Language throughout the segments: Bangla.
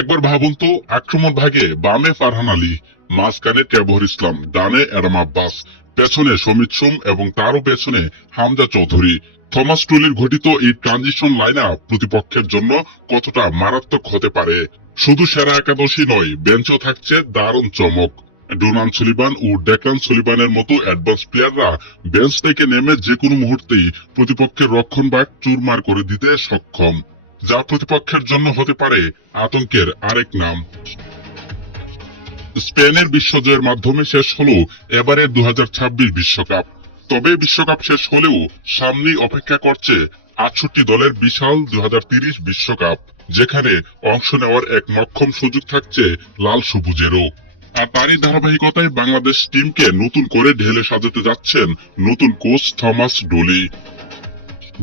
একবার ভাবুন তো, আক্রমণ ভাগে বামে ফারহান আলী, মাঝখানে ট্রেভর ইসলাম, ডানে অ্যাডাম আব্বাস, পেছনে সমিত সোম এবং তারও পেছনে হামজা চৌধুরী। থমাস টুলির ঘটিত এই ট্রানজিশন লাইন আপ প্রতিপক্ষের জন্য কতটা মারাত্মক হতে পারে। শুধু সেরা একাদশী নয়, বেঞ্চও থাকছে দারুণ চমক। ডোনাল্ড সুলিভান ও ডেক্লান সুলিভানের মতো অ্যাডভান্স প্লেয়াররা বেঞ্চ থেকে নেমে যে কোনো মুহূর্তেই প্রতিপক্ষের রক্ষণভাগ চুরমার করে দিতে সক্ষম, যা প্রতিপক্ষের জন্য হতে পারে আতঙ্কের আরেক নাম। স্পেনের বিশ্বজয়ের মাধ্যমে শেষ হলো এবারের 2026 বিশ্বকাপ। তবে বিশ্বকাপ শেষ হলেও সামনেই অপেক্ষা করছে 68 দলের বিশাল 2030 বিশ্বকাপ, যেখানে অংশ নেওয়ার এক মোক্ষম সুযোগ থাকছে লাল সবুজেরও। আর তারই ধারাবাহিকতায় বাংলাদেশ টিমকে নতুন করে ঢেলে সাজাতে যাচ্ছেন নতুন কোচ থমাস ডুলি।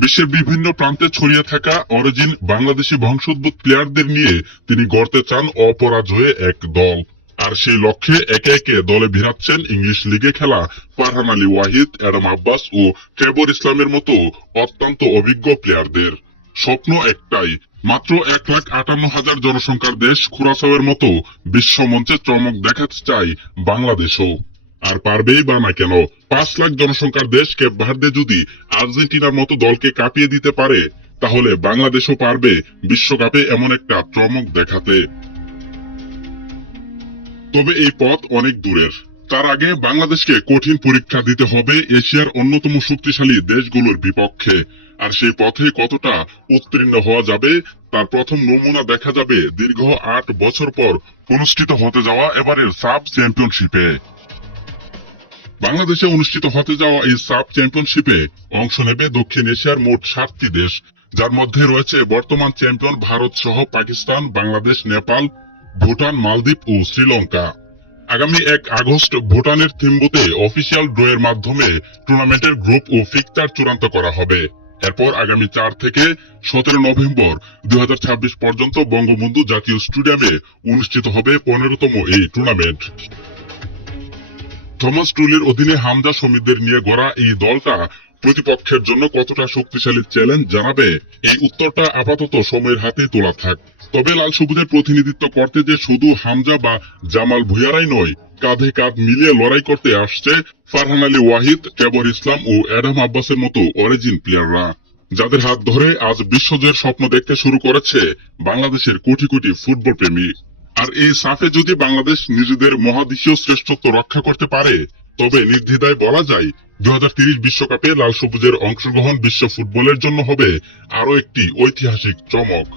বিশ্বের বিভিন্ন প্রান্তে ছড়িয়ে থাকা অরিজিন বাংলাদেশি বংশোদ্ভূত প্লেয়ারদের নিয়ে তিনি গড়তে চান অপরাজয়ে এক দল। আর সেই লক্ষ্যে একে একে দলে ভিড়াচ্ছেন ইংলিশ লিগে খেলা ফারহান আলী ওয়াহিদ, অ্যাডাম আব্বাস ও ট্রেভর ইসলামের মতো অত্যন্ত অভিজ্ঞ প্লেয়ারদের। স্বপ্ন একটাই, মাত্র 1,58,000 জনসংখ্যার দেশ কুরাসাওয়ের মতো বিশ্ব মঞ্চে চমক দেখাতে চাই বাংলাদেশও। আর পারবেই বা না কেন, 5 লাখ জনসংখ্যার দেশ কেপ ভার্দে যদি আর্জেন্টিনার মতো দলকে কাঁপিয়ে দিতে পারে, তাহলে বাংলাদেশও পারবে বিশ্বকাপে এমন একটা চমক দেখাতে। তবে এই পথ অনেক দূরের। তার আগে বাংলাদেশকে কঠিন পরীক্ষা দিতে হবে এশিয়ার অন্যতম শক্তিশালী দেশগুলোর বিপক্ষে। আর সেই পথে কতটা উত্তীর্ণ হওয়া যাবে তার প্রথম নমুনা দেখা যাবে দীর্ঘ 8 বছর পর অনুষ্ঠিত হতে যাওয়া এবারের সাব চ্যাম্পিয়নশিপে। বাংলাদেশে অনুষ্ঠিত হতে যাওয়া এই সাব চ্যাম্পিয়নশিপে অংশ নেবে দক্ষিণ এশিয়ার মোট 7টি দেশ, যার মধ্যে রয়েছে বর্তমান চ্যাম্পিয়ন ভারত সহ পাকিস্তান, বাংলাদেশ, নেপাল, ভুটান, মালদ্বীপ ও শ্রীলঙ্কা। আগামী 1 আগস্ট ভুটানের থিম্পুতে অফিসিয়াল ড্রয়ের মাধ্যমে টুর্নামেন্টের গ্রুপ ও ফিকচার চূড়ান্ত করা হবে। এরপর আগামী 4 থেকে 17 নভেম্বর 2026 পর্যন্ত বঙ্গবন্ধু জাতীয় স্টেডিয়ামে অনুষ্ঠিত হবে 15তম এই টুর্নামেন্ট। থমাস টুলির অধীনে হামজা সমিতদের নিয়ে গড়া এই দলটা প্রতিপক্ষের জন্য কতটা শক্তিশালী চ্যালেঞ্জ জানাবে, এই উত্তরটা আপাতত সময়ের হাতে তোলা থাক। তবে লাল সবুজের প্রতিনিধিত্ব করতে যে শুধু হামজা বা জামাল ভুঁইয়ারাই নয়, কাঁধে কাঁধ মিলিয়ে লড়াই করতে আসছে ফারহান আলী ওয়াহিদ, ট্রেভর ইসলাম ও অ্যাডাম আব্বাসের মতো অরিজিন প্লেয়াররা, যাদের হাত ধরে আজ বিশ্বজয়ের স্বপ্ন দেখতে শুরু করেছে বাংলাদেশের কোটি কোটি ফুটবল প্রেমী। আর এই সাফে যদি বাংলাদেশ নিজেদের মহাদেশীয় শ্রেষ্ঠত্ব রক্ষা করতে পারে, তবে নির্দ্বিধায় বলা যায় 2030 বিশ্বকাপে লাল সবুজের অংশগ্রহণ বিশ্ব ফুটবলের জন্য হবে আরো একটি ঐতিহাসিক চমক।